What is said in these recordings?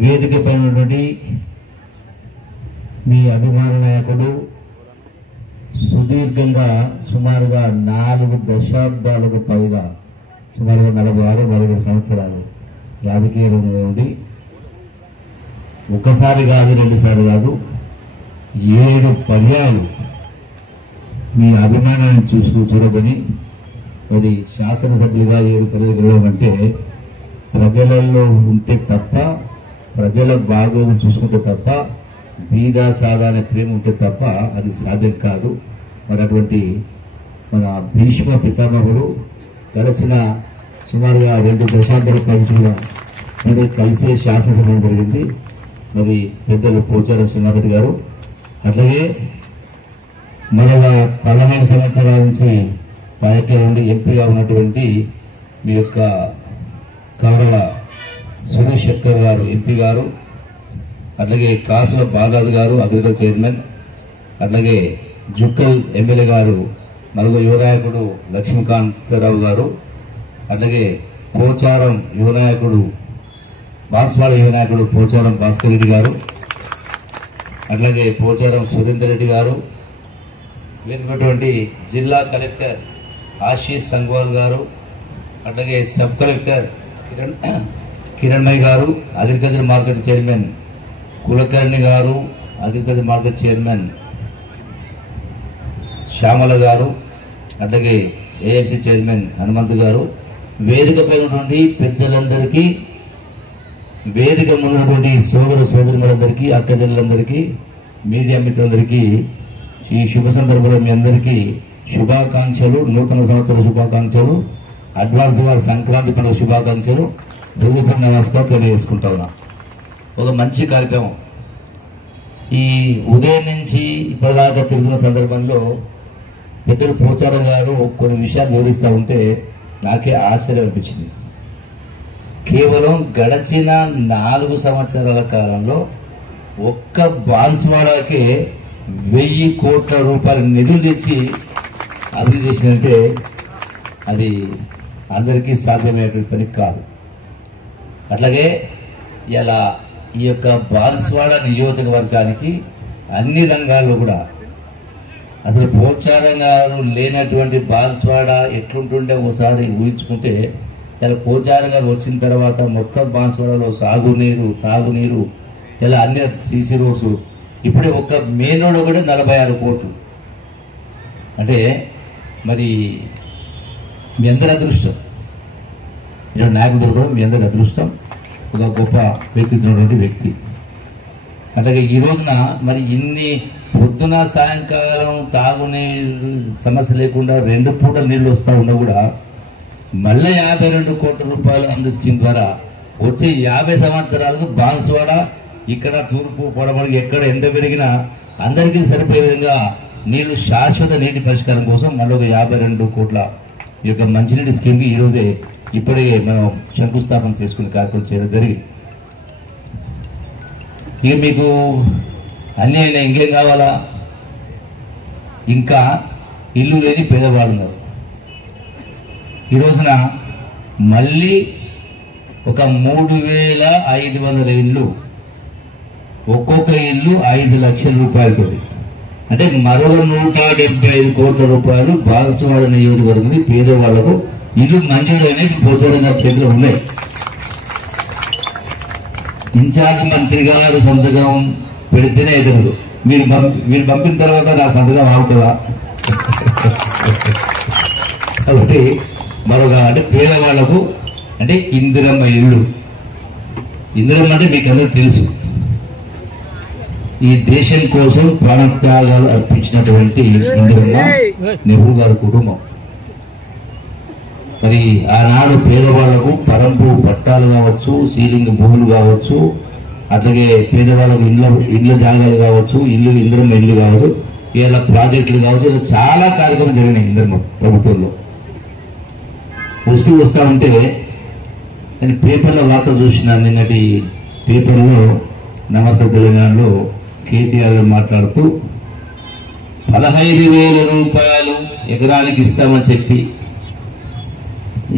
వేదికపై ఉన్నటువంటి మీ అభిమాన నాయకుడు సుదీర్ఘంగా సుమారుగా 4 దశాబ్దాలకు పైగా సుమారుగా 46-47 సంవత్సరాలు రాజకీయంలో ఉండి ఒకసారి కాదు 2 సార్లు కాదు 7 పర్యాలు మీ అభిమానాన్ని చూడబని మరి శాసనసభ్యులుగా 7 పర్యాలు గెలవడం అంటే ప్రజలలో ఉంటే తప్ప ప్రజల బాగోగులు చూసుకుంటే తప్ప బీద సాధారణ ప్రేమ ఉంటే తప్ప అది సాధ్యం కాదు. మరి అటువంటి మన భీష్మ పితామహుడు గడిచిన సుమారుగా 2 దశాబ్దాల పైగా మరి కలిసే శాసనసభ జరిగింది. మరి పెద్దలు పోచారం శ్రీనివాసరెడ్డి గారు అట్లాగే మరొక 15 సంవత్సరాల నుంచి రాజకీయ నుండి ఎంపీగా ఉన్నటువంటి మీ యొక్క కవరల సురేష్ శెట్కర్ గారు ఎంపీ గారు, అట్లాగే కాసుల బాలరాజు గారు అగ్రికల్చర్ చైర్మన్, అట్లాగే జుక్కల్ ఎమ్మెల్యే గారు మరొక యువనాయకుడు లక్ష్మీకాంతరావు గారు, అట్లాగే పోచారం యువనాయకుడు బాన్స్వాడ యువనాయకుడు పోచారం భాస్కర్ రెడ్డి గారు, అట్లాగే పోచారం సురేందర్ రెడ్డి గారు, వేదికటువంటి జిల్లా కలెక్టర్ ఆశీష్ సంగ్వాల్ గారు, అట్లాగే సబ్ కలెక్టర్ కిరణ్మయ్య గారు, అగ్రికల్చర్ మార్కెట్ చైర్మన్ కులకర్ణి గారు, అగ్రికల్చర్ మార్కెట్ చైర్మన్ శ్యామల గారు, అట్లాగే ఏఎంసీ చైర్మన్ హనుమంత్ గారు, వేదికపై ఉన్నటువంటి పెద్దలందరికీ, వేదిక ముందున్నటువంటి సోదరులందరికీ, అక్కజనులందరికీ, మీడియా మిత్రులందరికీ ఈ శుభ సందర్భంలో మీ అందరికీ శుభాకాంక్షలు, నూతన సంవత్సర శుభాకాంక్షలు, అడ్వాన్స్గా సంక్రాంతి పండుగ శుభాకాంక్షలు, హృదయపూర్వక నమస్కారం తెలియజేసుకుంటా ఉన్నా. ఒక మంచి కార్యక్రమం ఈ ఉదయం నుంచి ఇప్పటిదాకా తిరుగుతున్న సందర్భంలో పెద్దలు పోచారం గారు కొన్ని విషయాలు వివరిస్తూ ఉంటే నాకే ఆశ్చర్యం అనిపించింది. కేవలం గడిచిన 4 సంవత్సరాల కాలంలో ఒక్క బాన్స్వాడకే 1000 కోట్ల రూపాయల నిధులు తెచ్చి అభివృద్ధి చేసిందంటే అది అందరికీ సాధ్యమయ్యేటువంటి పని కాదు. అట్లాగే ఇలా ఈ యొక్క బాన్స్వాడ నియోజకవర్గానికి అన్ని రంగాల్లో కూడా అసలు పోచారం గారు లేనటువంటి బాన్స్వాడ ఎట్లుంటుండే ఒకసారి ఊహించుకుంటే ఇలా పోచారం గారు వచ్చిన తర్వాత మొత్తం బాన్స్వాడలో సాగునీరు, తాగునీరు, ఇలా అన్ని సీసీ రోడ్స్, ఇప్పుడే ఒక్క మెయిన్ రోడ్ కూడా 46 కోట్లు. అంటే మరి మీ అందరి అదృష్టం, ఈరోజు నాయకులు దొరకడం మీ అందరి అదృష్టం. ఒక గొప్ప వ్యక్తిత్వమైనటువంటి వ్యక్తి. అట్లాగే ఈ రోజున మరి ఇన్ని పొద్దున సాయంకాలం తాగునీరు సమస్య లేకుండా 2 పూటల నీళ్లు వస్తూ ఉన్నా కూడా మళ్ళీ 52 కోట్ల రూపాయలు అమృత స్కీమ్ ద్వారా వచ్చే 50 సంవత్సరాలకు బాన్స్వాడ ఇక్కడ తూర్పు పొడమడుగు ఎక్కడ ఎండ పెరిగినా అందరికీ సరిపోయే విధంగా నీళ్లు శాశ్వత నీటి పరిష్కారం కోసం మళ్ళీ ఒక 52 కోట్ల ఈ యొక్క మంచినీటి స్కీమ్కి ఈరోజే ఇప్పటికే మనం శంకుస్థాపన చేసుకునే కార్యక్రమం చేయడం జరిగింది. ఇక మీకు అన్నీ అయినా ఇంకేం కావాలా? ఇంకా ఇల్లు లేని పేదవాళ్ళు ఉన్నారు. ఈ రోజున మళ్ళీ ఒక 3500 ఇళ్ళు, ఒక్కొక్క ఇల్లు 5 లక్షల రూపాయలతో, అంటే మరో 175 కోట్ల రూపాయలు బాన్స్వాడ నియోజకవర్గం పేదవాళ్లకు ఇల్లు మంజూరైన పోచారం గారి చేతిలో ఉన్నాయి. ఇన్ఛార్జ్ మంత్రి గారు సంతకం పెడితేనే ఎదురు, మీరు పంపిన తర్వాత నా సంతకం ఆగుతుందా? కాబట్టి మరొక అంటే పేదవాళ్లకు అంటే ఇందిరమ్మ ఇల్లు, ఇందిరమ్మ అంటే మీకు అందరూ తెలుసు, ఈ దేశం కోసం ప్రాణత్యాగాలు అర్పించినటువంటి ఇందిరమ్మ నెహ్రూ గారి కుటుంబం. మరి ఆనాడు పేదవాళ్లకు పరంపు పట్టాలు కావచ్చు, సీలింగ్ భూములు కావచ్చు, అట్లాగే పేదవాళ్ళకు ఇళ్ళ జాగాలు కావచ్చు, ఇందిరమ్మ ఇల్లు కావచ్చు, ఇలా ప్రాజెక్టులు కావచ్చు, చాలా కార్యక్రమం జరిగినాయి ఇందిరమ్మ ప్రభుత్వంలో. వస్తూ ఉంటే నేను పేపర్లో వార్త చూసిన, నిన్నటి పేపర్లో నమస్తే తెలంగాణలో కేటీఆర్ మాట్లాడుతూ 15,000 రూపాయలు ఎకరానికి ఇస్తామని చెప్పి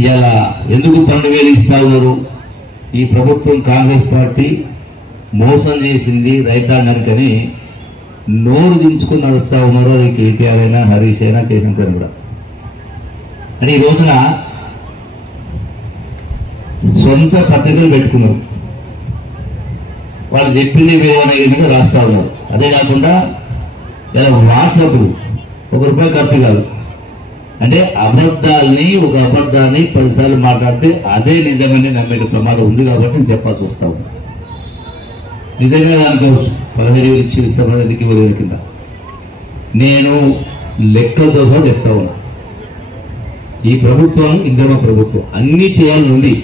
ఇలా ఎందుకు 12,000 ఇస్తా ఉన్నారు? ఈ ప్రభుత్వం కాంగ్రెస్ పార్టీ మోసం చేసింది రైతాంగానికని నోరు దించుకుని నడుస్తా ఉన్నారు. అది కేటీఆర్ అయినా హరీష్ అయినా కేసీఆర్ కూడా. అని ఈ రోజున సొంత పత్రికలు పెట్టుకున్నారు. వాళ్ళు చెప్పింది వేరే రాస్తా ఉన్నారు. అదే కాకుండా ఇలా వాట్సాప్ ₹1 ఖర్చు కాదు. అంటే ఒక అబద్ధాన్ని 10 సార్లు మాట్లాడితే అదే నిజమని నమ్మే ప్రమాదం ఉంది కాబట్టి నేను చెప్పాల్సి వస్తా ఉంది. నిజంగా దానికి 15,000 ఇచ్చి ఇస్తామని ఎందుకు ఇవ్వలేదు కింద నేను లెక్కలతో సహా చెప్తా ఉన్నా. ఈ ప్రభుత్వం ఇంద్రమ ప్రభుత్వం అన్ని చేయాల్సి ఉంది.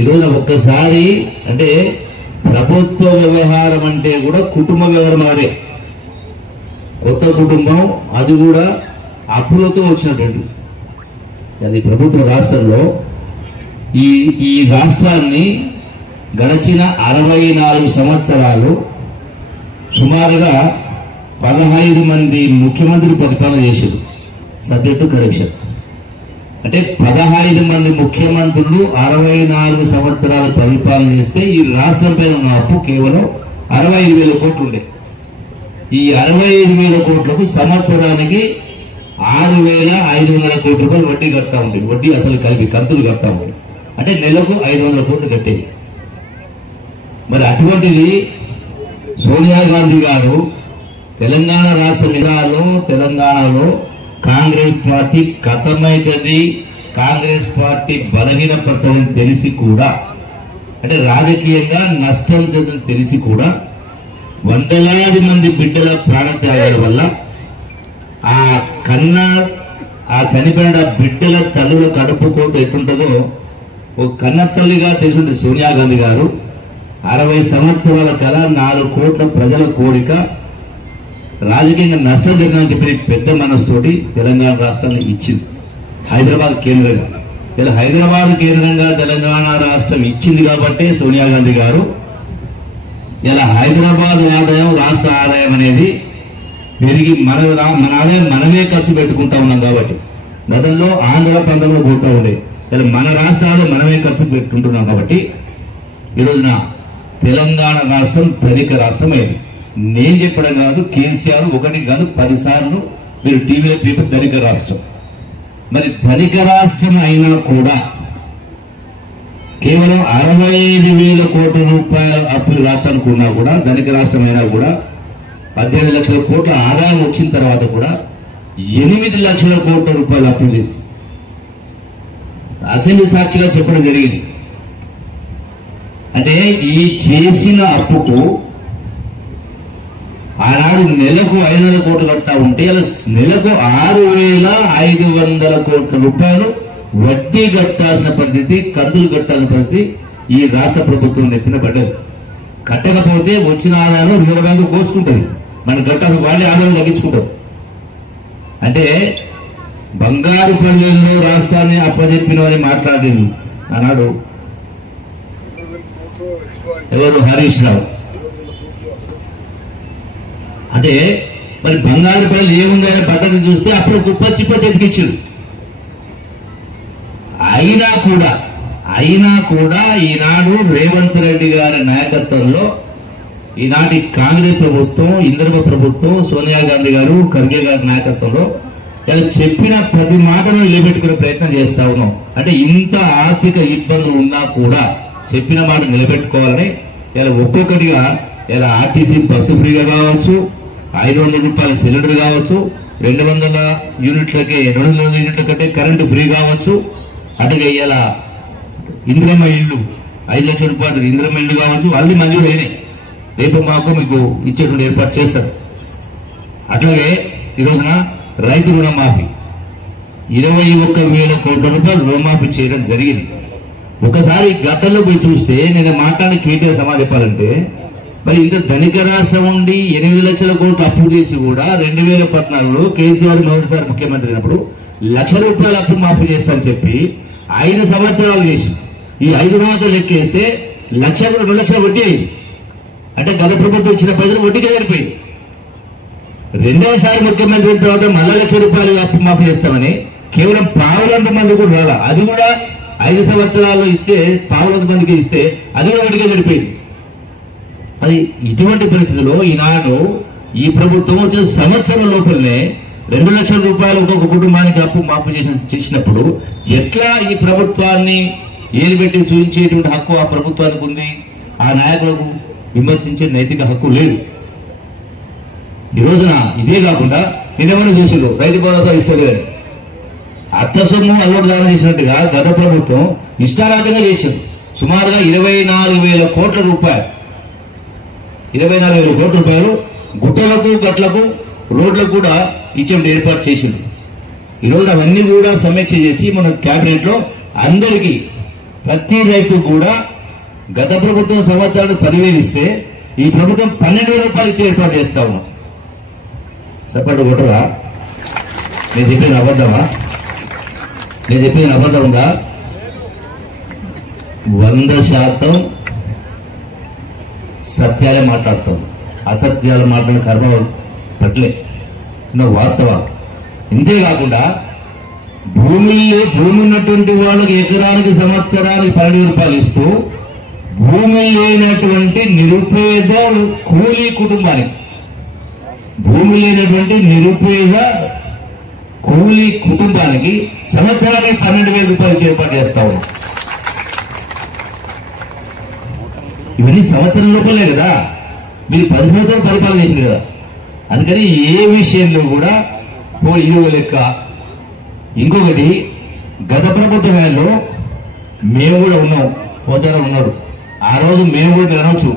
ఈరోజు ఒక్కసారి అంటే ప్రభుత్వ వ్యవహారం అంటే కూడా కుటుంబ వ్యవహారం అదే. కొత్త కుటుంబం అది కూడా అప్పులతో వచ్చినటువంటి అది ప్రభుత్వ రాష్ట్రంలో ఈ రాష్ట్రాన్ని గడిచిన 64 సంవత్సరాలు సుమారుగా 15 మంది ముఖ్యమంత్రులు పరిపాలన చేశారు. సబ్జెక్టు కరెక్షన్ అంటే 15 మంది ముఖ్యమంత్రులు 64 సంవత్సరాలు పరిపాలన చేస్తే ఈ రాష్ట్రం పైన ఉన్న అప్పు కేవలం 65,000 కోట్లు ఉండే. ఈ 65,000 కోట్లకు సంవత్సరానికి 6,500 కోట్ల రూపాయలు వడ్డీ కడతా ఉండేది. వడ్డీ అసలు కలిపి కంతులు కడతా ఉండేది. అంటే నెలకు 500 కోట్లు కట్టేది. మరి అటువంటిది సోనియా గాంధీ గారు తెలంగాణ రాష్ట్ర తెలంగాణలో కాంగ్రెస్ పార్టీ ఖతమైతుంది, కాంగ్రెస్ పార్టీ బలహీనపడుతుందని తెలిసి కూడా అంటే రాజకీయంగా నష్టం జరుగుతుందని తెలిసి కూడా వందలాది మంది బిడ్డల ప్రాణత్యాగాల వల్ల ఆ చనిపోయిన బిడ్డల తల్లుల కడుపు కోత ఎట్టుంటుందో ఒక కన్న తల్లిగా తెలిసి సోనియా గాంధీ గారు 60 సంవత్సరాల కల 4 కోట్ల ప్రజల కోరిక రాజకీయంగా నష్టం జరిగిందని చెప్పి పెద్ద మనసుతోటి తెలంగాణ రాష్ట్రాన్ని ఇచ్చింది. హైదరాబాద్ కేంద్రంగా ఇలా హైదరాబాద్ కేంద్రంగా తెలంగాణ రాష్ట్రం ఇచ్చింది కాబట్టి సోనియా గాంధీ గారు ఇలా హైదరాబాద్ ఆదాయం రాష్ట్ర ఆదాయం అనేది పెరిగి మన ఆదాయం మనమే ఖర్చు పెట్టుకుంటా ఉన్నాం కాబట్టి గతంలో ఆంధ్ర ప్రాంతంలో పోతూ ఉండే ఇలా మన రాష్ట్రాలు మనమే ఖర్చు పెట్టుకుంటున్నాం కాబట్టి ఈ రోజున తెలంగాణ రాష్ట్రం ధనిక రాష్ట్రం అయింది. నేను చెప్పడం కాదు, కేసీఆర్ 1 కాదు 10 సార్లు మీరు టీవీలో పేపర్ ధనిక రాష్ట్రం. మరి ధనిక రాష్ట్రం అయినా కూడా కేవలం 65,000 కోట్ల రూపాయల అప్పులు రాష్ట్రానికి ఉన్నా కూడా ధనిక రాష్ట్రం అయినా కూడా 18 లక్షల కోట్ల ఆదాయం వచ్చిన తర్వాత కూడా 8 లక్షల కోట్ల రూపాయలు అప్పులు చేసి అసెంబ్లీ సాక్షిగా చెప్పడం జరిగింది. అంటే ఈ చేసిన అప్పుకు ఆనాడు నెలకు 500 కోట్లు కడతా ఉంటే నెలకు 6,500 కోట్ల రూపాయలు వడ్డీ కట్టాల్సిన పరిస్థితి, కంతులు కట్టాల్సిన పరిస్థితి ఈ రాష్ట్ర ప్రభుత్వం నెత్తిన పడ్డది. కట్టకపోతే వచ్చిన ఆదాయం రిజర్వ్ బ్యాంకు కోసుకుంటుంది, మన కట్టాల్సిన వాళ్ళే ఆదాయం తగ్గించుకుంటారు. అంటే బంగారు పల్లెల్లో రాష్ట్రాన్ని అప్పచెప్పినవని మాట్లాడింది ఆనాడు ఎవరు హరీష్ రావు. అంటే మరి బంగారు పల్లెలు ఏముందని పద్ధతి చూస్తే అప్పుడు కుప్ప చిప్ప చేతికిచ్చారు. అయినా కూడా ఈనాడు రేవంత్ రెడ్డి గారి నాయకత్వంలో ఈనాటి కాంగ్రెస్ ప్రభుత్వం, ఇంద్రమ ప్రభుత్వం, సోనియా గాంధీ గారు, ఖర్గే గారి నాయకత్వంలో ఇలా చెప్పిన ప్రతి మాటను నిలబెట్టుకునే ప్రయత్నం చేస్తా ఉన్నాం. అంటే ఇంత ఆర్థిక ఇబ్బందులు ఉన్నా కూడా చెప్పిన మాట నిలబెట్టుకోవాలని ఇలా ఒక్కొక్కటిగా ఇలా ఆర్టీసీ బస్సు ఫ్రీగా కావచ్చు, 500 రూపాయల సిలిండర్ కావచ్చు, 200 యూనిట్లకే 200 యూనిట్ల కంటే కరెంటు ఫ్రీ కావచ్చు. అటుగా ఇలా ఇంద్రమ ఇల్లు 5 లక్షల రూపాయలు ఇంద్రమ ఇల్లు కావచ్చు, అన్ని మంజూరు అయినాయి. రేపు మాకు మీకు ఇచ్చేటువంటి ఏర్పాటు చేస్తారు. అట్లాగే ఈ రోజున రైతు రుణమాఫీ 21,000 కోట్ల రూపాయలు రుణమాఫీ చేయడం జరిగింది. ఒకసారి గతంలో పోయి చూస్తే నేను మాట్లాడి కేటీఆర్ సమాధానం చెప్పాలంటే మరి ఇంత ధనిక రాష్ట్రం ఉండి 8 లక్షల కోట్లు అప్పు చేసి కూడా 2014లో కేసీఆర్ మొదటిసారి ముఖ్యమంత్రి అయినప్పుడు 1 లక్ష రూపాయలు అప్పు మాఫీ చేస్తానని చెప్పి 5 సంవత్సరాలు చేసి ఈ 5 సంవత్సరాలు లెక్కేస్తే 2 లక్షల వడ్డీ అయింది. అంటే గత ప్రభుత్వం ఇచ్చిన పైసలు వడ్డీకి సరిపోయింది. రెండోసారి ముఖ్యమంత్రి తర్వాత మళ్ళా ₹1,00,000 అప్పు మాఫీ చేస్తామని కేవలం 1,200 మంది కూడా రాలా. అది కూడా 5 సంవత్సరాలు ఇస్తే 1,200 మందికి ఇస్తే అది కూడా వడ్డీకి సరిపోయింది. అది ఇటువంటి పరిస్థితుల్లో ఈనాడు ఈ ప్రభుత్వం వచ్చిన సంవత్సరం లోపలనే ₹2,00,000 ఒక్కొక్క కుటుంబానికి అప్పు మాఫీ చేసినప్పుడు ఎట్లా ఈ ప్రభుత్వాన్ని ఏది పెట్టి చూపించేటువంటి హక్కు ఆ ప్రభుత్వానికి ఉంది? ఆ నాయకులకు విమర్శించే నైతిక హక్కు లేదు. ఈ రోజున ఇదే కాకుండా నేనేమన్నా చూసిండు రైతు భరోసా ఇస్తుంది అని అత్త సొమ్ము అల్లుడు దానం చేసినట్టుగా గత ప్రభుత్వం ఇష్టారాజ్యంగా చేసింది. సుమారుగా 24,000 కోట్ల రూపాయలు 24,000 కోట్ల రూపాయలు గుట్టలకు గట్లకు రోడ్లకు కూడా ఇచ్చేటువంటి ఏర్పాటు చేసింది. ఈరోజు అవన్నీ కూడా సమీక్ష చేసి మన క్యాబినెట్ లో అందరికీ ప్రతి రైతు కూడా గత ప్రభుత్వం సంవత్సరానికి 10,000 ఇస్తే ఈ ప్రభుత్వం ₹12,000 ఇచ్చే ఏర్పాటు చేస్తా ఉన్నాం. సపోర్ట్ కొట్టరా? నేను చెప్పేది అబద్ధమా? నేను చెప్పేది అబద్ధం ఉందా? 100% సత్యాలే మాట్లాడతాం. అసత్యాలు మాట్లాడిన కర్మ పట్లే వాస్తవం. ఇంతేకాకుండా భూమి ఉన్నటువంటి వాళ్ళకి ఎకరానికి సంవత్సరానికి ₹12,000 ఇస్తూ భూమి లేనటువంటి నిరుపేద కూలీ కుటుంబానికి భూమి లేనటువంటి నిరుపేద కూలీ కుటుంబానికి సంవత్సరానికి ₹12,000 ఏర్పాటు చేస్తా ఉన్నాం. ఇవన్నీ సంవత్సరం లోపలే కదా, మీరు 10 సంవత్సరాలు పరిపాలన చేసింది కదా. అందుకని ఏ విషయంలో కూడా ఇరుగు లెక్క. ఇంకొకటి, గత ప్రభుత్వంలో మేము కూడా ఉన్నాం, పోచారం ఉన్నాడు. ఆ రోజు మేము కూడా అనవచ్చు,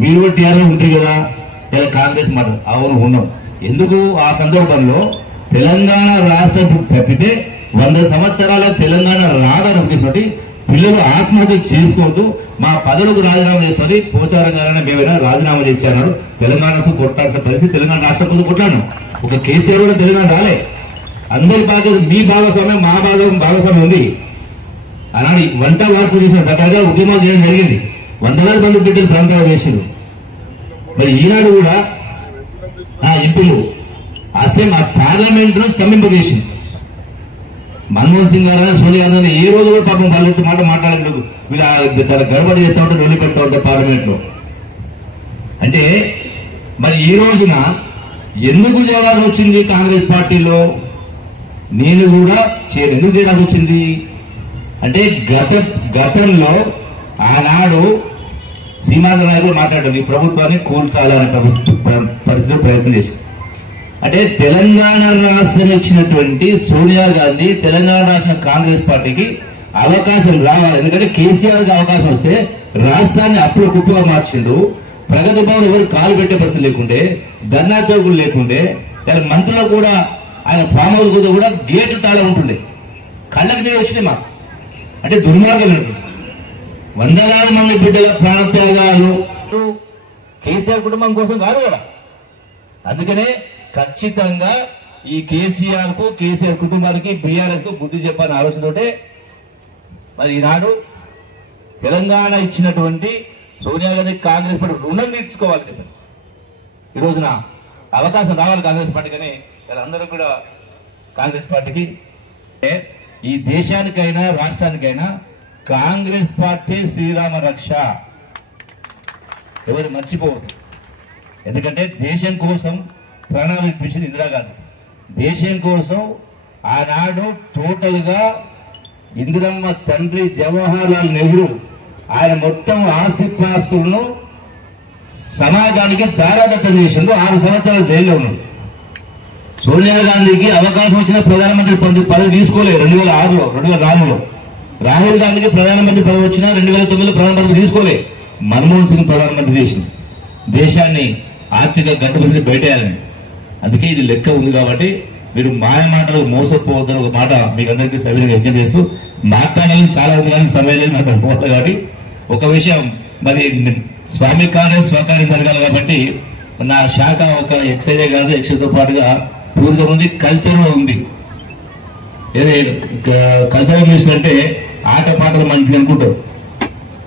మీరు కూడా టీఆర్ఎస్ ఉంటారు కదా, ఇలా కాంగ్రెస్ మాట అవును ఉన్నాం. ఎందుకు? ఆ సందర్భంలో తెలంగాణ రాష్ట్రం తప్పితే 100 సంవత్సరాల తెలంగాణ రాదని ఒకేసారి పిల్లలు ఆత్మహత్య చేసుకోవద్దు, మా పదవులకు రాజీనామా చేస్తుంది. పోచారం గారైనా మేమైనా రాజీనామా చేశారు. తెలంగాణతో కొట్టాల్సిన పరిస్థితి తెలంగాణ రాష్ట్రం కోసం కొట్లాను. ఒక కేసీఆర్ కూడా తెలంగాణ రాలే. అందరి బాధ్యత మీ భాగస్వామ్యం, మా భాగస్వామ్యం ఉంది. అలాంటి వంట వార్పు చేసిన రకరకాల ఉద్యమాలు చేయడం జరిగింది. 100,000 మంది బిడ్డలు ప్రాంతాలు చేశారు. మరి ఈనాడు కూడా ఆ ఎంపీలు అసెంబ్లీ పార్లమెంట్ లో స్తంభింపజేసింది. మన్మోహన్ సింగ్ గారైనా సోనియా గాంధీ ఏ రోజు కూడా పాపం వాళ్ళతో మాట మాట్లాడలేదు. వీళ్ళు గడబడి చేస్తూ ఉంటే నొల్లి పెడతా ఉంటారు పార్లమెంట్ లో. అంటే మరి ఈ రోజున ఎందుకు చేయాల్సి వచ్చింది కాంగ్రెస్ పార్టీలో? నేను కూడా ఎందుకు చేయాల్సి వచ్చింది అంటే గతంలో ఆనాడు సీమాంధ్ర నాయకులు మాట్లాడారు, ఈ ప్రభుత్వాన్ని కూల్చాలని పరిస్థితిలో ప్రయత్నం చేసింది. అంటే తెలంగాణ రాష్ట్రం ఇచ్చినటువంటి సోనియా గాంధీ తెలంగాణ రాష్ట్ర కాంగ్రెస్ పార్టీకి అవకాశం రావాలి. ఎందుకంటే కేసీఆర్ కి అవకాశం వస్తే రాష్ట్రాన్ని అప్పుడు కుప్పగా మార్చిండు. ప్రగతి భవన్ ఎవరు కాలు పెట్టే పరిస్థితి లేకుంటే, ధర్నా చౌకులు లేకుంటే, మంత్రులు కూడా ఆయన ఫామ్ హౌస్ కూడా గేట్లు తాళం ఉంటుండే. కళ్ళకి నీళ్ళు వచ్చినాయి మాకు. అంటే దుర్మార్గం. 100,000 మంది బిడ్డల ప్రాణత్యాగాలు కేసీఆర్ కుటుంబం కోసం కాదు కదా. అందుకనే ఖచ్చితంగా ఈ కేసీఆర్ కుటుంబానికి బీఆర్ఎస్ కు బుద్ధి చెప్పాలని ఆలోచనతోటే మరి ఈనాడు తెలంగాణ ఇచ్చినటువంటి సోనియా గాంధీ కాంగ్రెస్ పార్టీ రుణం తీర్చుకోవాలి చెప్పండి. ఈ రోజున అవకాశం రావాలి కాంగ్రెస్ పార్టీకని అందరూ కూడా కాంగ్రెస్ పార్టీకి ఈ దేశానికైనా రాష్ట్రానికైనా కాంగ్రెస్ పార్టీ శ్రీరామ రక్ష. ఎవరు మర్చిపోవద్దు. ఎందుకంటే దేశం కోసం ప్రాణాలు ఇప్పించింది ఇందిరాగాంధీ. దేశం కోసం ఆనాడు టోటల్ గా ఇందిరమ్మ తండ్రి జవహర్లాల్ నెహ్రూ ఆయన మొత్తం ఆస్తిపాస్తులను సమాజానికి దారాదత్తం చేసిండు. 6 సంవత్సరాలు జైల్లో ఉన్నాడు. సోనియా గాంధీకి అవకాశం వచ్చిన ప్రధానమంత్రి పదవి తీసుకోలేదు 2006లో 2004లో. రాహుల్ గాంధీకి ప్రధానమంత్రి పదవి వచ్చిన 2009లో ప్రధానమంత్రి తీసుకోలే. మన్మోహన్ సింగ్ ప్రధానమంత్రి చేసింది దేశాన్ని ఆర్థిక గడ్డపరిస్థితి బయటేయాలని. అందుకే ఇది లెక్క ఉంది. కాబట్టి మీరు మాయ మాటలు మోసపోవద్దని ఒక మాట మీకు అందరికీ సవినయంగా యజ్ఞం చేస్తూ, మాట్లాడాలని చాలా ఉంది కానీ సమయం లేదు నాకు అనుకోవాలి. కాబట్టి ఒక విషయం, మరి స్వామి కార్యం స్వకార్యం జరగాలి కాబట్టి నా శాఖ ఒక ఎక్సైజే కాదు, ఎక్సైజ్తో పాటుగా టూరిజం ఉంది, కల్చర్ ఉంది. కల్చరల్ మినిస్టర్ అంటే ఆట పాటలు మంచిది అనుకుంటారు.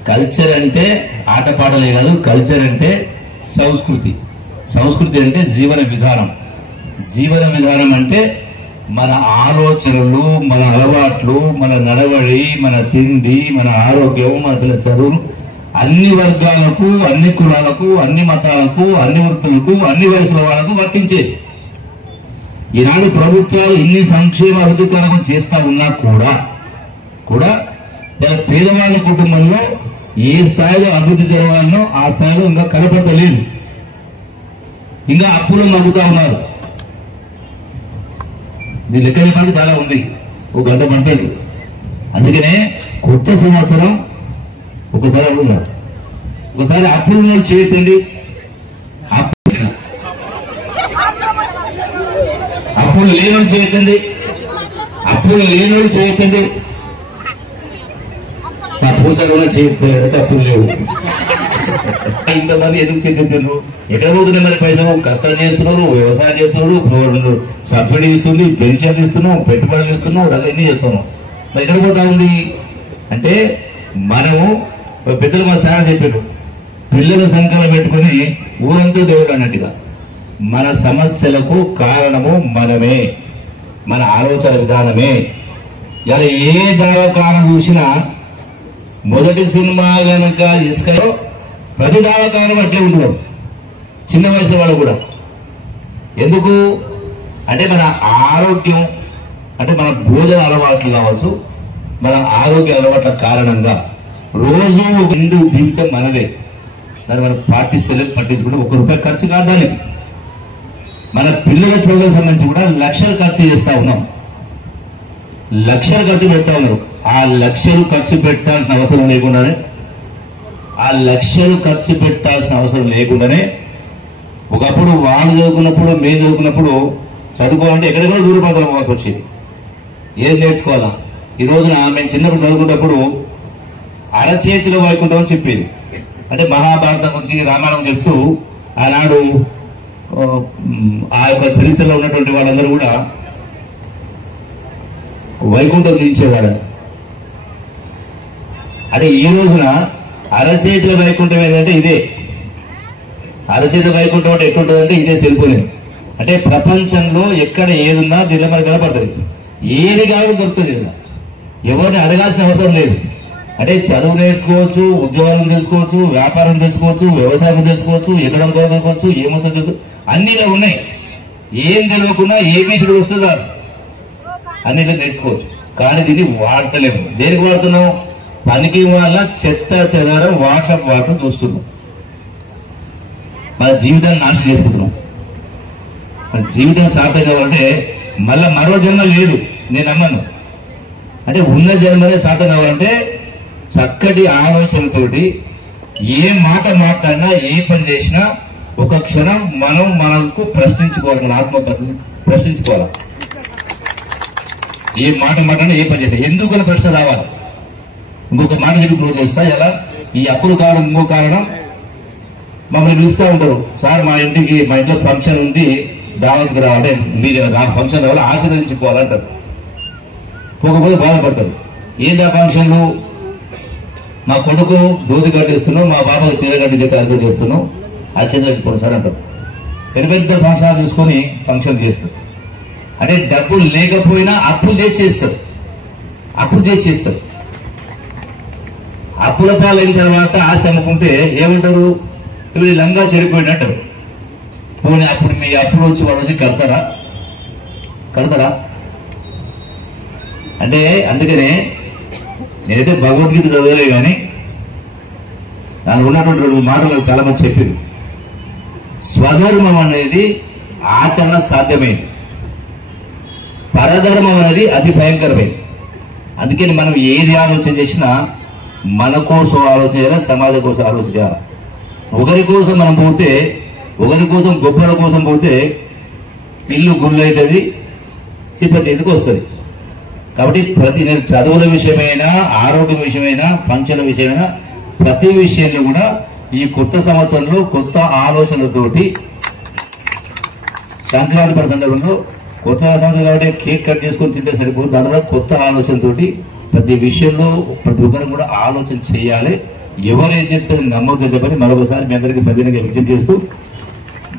కల్చర్ అంటే ఆట పాటలే కాదు, కల్చర్ అంటే సంస్కృతి. సంస్కృతి అంటే జీవన విధానం. జీవన విధానం అంటే మన ఆలోచనలు, మన అలవాట్లు, మన నడవడి, మన తిండి, మన ఆరోగ్యం, మన పిల్లల చదువులు అన్ని వర్గాలకు, అన్ని కులాలకు, అన్ని మతాలకు, అన్ని వృత్తులకు, అన్ని వయసుల వాళ్ళకు వర్తించేది. ఈనాడు ప్రభుత్వాలు ఇన్ని సంక్షేమ అభివృద్ధి కార్యక్రమం చేస్తా ఉన్నా కూడా పేదవాళ్ళ కుటుంబంలో ఏ స్థాయిలో అభివృద్ధి జరగాలనో ఆ స్థాయిలో ఇంకా కనపడలేదు. ఇంకా అప్పులు మగ్గుతా ఉన్నారు. దీని లెక్క చెప్పడానికి చాలా ఉంది, ఒక గంట పడుతుంది. అందుకనే కొత్త సంవత్సరం ఒకసారి అడుగుతున్నారు, ఒకసారి అప్పులు చేయకండి, అప్పులు లేనోళ్ళు చేయకండి, అప్పులు లేనోళ్ళు చేయకండి. నా పూజ కూడా చేస్తే అప్పులు లేవు. ఇంతమంది ఎందుకు చింతిస్తున్నారు? ఎక్కడ పోతున్నాయి మరి పైసలు? కష్టాలు చేస్తున్నారు, వ్యవసాయం చేస్తున్నారు, సబ్సిడీ ఇస్తుంది, పెన్షన్ ఇస్తున్నాం, పెట్టుబడులు ఇస్తున్నాం, అన్నీ చేస్తున్నాం. మరి ఎక్కడ పోతా ఉంది అంటే మనము పెద్దలు మా సార్ చెప్పారు, పిల్లల సంఖ్యలో పెట్టుకుని ఊరంతా దేవుడు అన్నట్టుగా మన సమస్యలకు కారణము మనమే, మన ఆలోచన విధానమే. ఇలా ఏ దావకాలం చూసినా మొదటి సినిమా కనుక ఇసుకలో ప్రతి దావకాలం అట్లే ఉంటున్నాం, చిన్న వయసు వాళ్ళు కూడా. ఎందుకు అంటే మన ఆరోగ్యం, అంటే మన భోజన అలవాట్లు కావచ్చు, మన ఆరోగ్య అలవాట్ల కారణంగా రోజు ఒక నిండు జీవితం మనదే. దాన్ని మనం పట్టించుకుంటే ₹1 ఖర్చు కావడానికి మన పిల్లల చదువులకు సంబంధించి కూడా లక్షలు ఖర్చు చేస్తా ఉన్నాం, లక్షలు ఖర్చు పెడతా ఉన్నారు. ఆ లక్షలు ఖర్చు పెట్టాల్సిన అవసరం లేకుండానే ఒకప్పుడు వాళ్ళు చదువుకున్నప్పుడు, మేము చదువుకున్నప్పుడు చదువుకోవాలంటే ఎక్కడెక్కడ దూరపాత్రం పోవాల్సి వచ్చేది. ఏం నేర్చుకోవాలా? ఈ రోజున మేము చిన్నప్పుడు చదువుకున్నప్పుడు అరచేతిలో వైకుంఠం అని చెప్పేది. అంటే మహాభారతం గురించి, రామాయణం చెప్తూ ఆనాడు ఆ యొక్క చరిత్రలో ఉన్నటువంటి వాళ్ళందరూ కూడా వైకుంఠం చూపించేవాడు. అంటే ఈ రోజున అరచేతుల వైకుంఠం ఏంటంటే ఇదే. అరచేతుల వైకుంఠం అంటే ఎట్లుంటుందంటే ఇదే సెల్ ఫోన్. అంటే ప్రపంచంలో ఎక్కడ ఏదున్నా దీనిలో మనకు కనపడుతుంది, ఏది కావాలో దొరుకుతుంది. ఎవరిని అడగాల్సిన అవసరం లేదు. అంటే చదువు నేర్చుకోవచ్చు, ఉద్యోగం తెలుసుకోవచ్చు, వ్యాపారం తెలుసుకోవచ్చు, వ్యవసాయం తెలుసుకోవచ్చు, ఎక్కడ తెలుసుకోవచ్చు, ఏమొస్తో తెలుసు, అన్ని ఇలా ఉన్నాయి. ఏం తెలియకుండా ఏబీసీ వస్తుందా అన్నిట్లో నేర్చుకోవచ్చు. కానీ దీన్ని వాడతలేము. దేనికి వాడుతున్నాం? పనికి వాళ్ళ చెత్త చెదారం వాట్సాప్ వాడుతూ చూస్తున్నాం. మన జీవితాన్ని నాశనం చేసుకుంటున్నాం. మన జీవితం సార్థకం కావాలంటే మళ్ళా మరో జన్మ లేదు, నేను నమ్మను. అంటే ఉన్న జన్మనే సార్థకం కావాలంటే చక్కటి ఆలోచనతోటి ఏ మాట మాట్లాడినా, ఏ పని చేసినా ఒక క్షణం మనకు ప్రశ్నించుకోవాలి, మన ఆత్మ ప్రశ్నించుకోవాలి. ఏ మాట మాట్లాడినా, ఏ పని చేసినా ఎందుకు ప్రశ్న రావాలి. ఇంకొక మాట చెప్పి క్లోజ్ చేస్తా. ఎలా ఈ అప్పులు కావడం ఇంకో కారణం, మమ్మల్ని పిలుస్తూ ఉంటారు, సార్ మా ఇంట్లో ఫంక్షన్ ఉంది, దావత్కి రావాలంటే మీరు ఫంక్షన్ రావాలి, ఆశీర్వదించుకోవాలంటారు. పోకపోతే బాధపడతారు. ఏంటి ఆ ఫంక్షన్లు? మా కొడుకు దోతి కట్టిస్తున్నాం, మా బాబాకు చీర కట్టించే కార్యక్రమం చేస్తున్నాం, ఆ చీర కట్టుకోండి సార్ అంటారు. పెద్ద పెద్ద ఫంక్షన్ చూసుకొని ఫంక్షన్ చేస్తారు. అంటే డబ్బులు లేకపోయినా అప్పులు చేసి చేస్తారు. అప్పుల పాలైన తర్వాత ఆస్తి అమ్ముకుంటే ఏమంటారు? వీళ్ళు లంగా చెడిపోయినట్టారు. పోనీ అప్పుడు మీ అప్పులు వచ్చి వాళ్ళు వచ్చి కడతారా? అంటే అందుకనే నేనైతే భగవద్గీత చదవలే కానీ దానికి ఉన్నటువంటి 2 మాటలు చాలా మంది చెప్పింది. స్వధర్మం అనేది ఆచరణ సాధ్యమైంది, పరధర్మం అనేది అతి భయంకరమైంది. అందుకని మనం ఏది ఆలోచన చేసినా మన కోసం ఆలోచన చేయాలి, సమాజం కోసం ఆలోచన చేయాలి. ఒకరి కోసం మనం పోతే, ఒకరి కోసం గొప్పల కోసం పోతే ఇల్లు గుళ్ళు అవుతుంది, చిప్ప చేతికి వస్తుంది. కాబట్టి నేను చదువుల విషయమైనా, ఆరోగ్యం విషయమైనా, ఫంక్షన్ల విషయమైనా ప్రతి విషయంలో కూడా ఈ కొత్త సంవత్సరంలో కొత్త ఆలోచనలతోటి, సంక్రాంతి పడి సందర్భంలో కొత్త సంవత్సరం కాబట్టి కేక్ కట్ చేసుకొని తింటే సరిపోదు. దానివల్ల కొత్త ఆలోచనతోటి ప్రతి విషయంలో ప్రతి ఒక్కరు కూడా ఆలోచన చేయాలి. ఎవరేం చెప్తే నమ్మకం చెప్పని మరొకసారి మీ అందరికీ సభ్యునిగా విజ్ఞప్తి చేస్తూ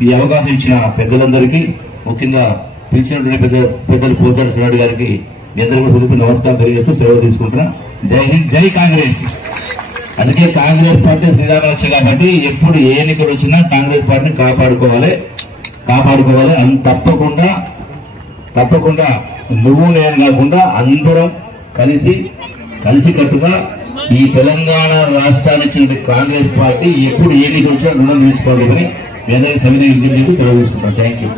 ఈ అవకాశం ఇచ్చిన పెద్దలందరికీ, ముఖ్యంగా పిలిచినటువంటి పెద్దలు పోచారి శ్రీనాథ్ గారికి మీ అందరికీ హృదయపూర్వక నమస్కారం తెలియజేస్తూ సెలవు తీసుకుంటున్నా. జై హింద్, జై కాంగ్రెస్. అందుకే కాంగ్రెస్ పార్టీ శ్రీరామరక్ష కాబట్టి ఎప్పుడు ఏ ఎన్నికలు వచ్చినా కాంగ్రెస్ పార్టీని కాపాడుకోవాలి. తప్పకుండా నువ్వు నేను కాకుండా అందరం కలిసికట్టుగా ఈ తెలంగాణ రాష్ట్రాన్ని ఇచ్చిన కాంగ్రెస్ పార్టీ ఎప్పుడు ఎన్నికలు వచ్చినా రుణం తీర్చుకోవాలని మీ అందరికీ సమితి విజ్ఞప్తి చేసి తెలియజేసుకుంటాం. Thank you.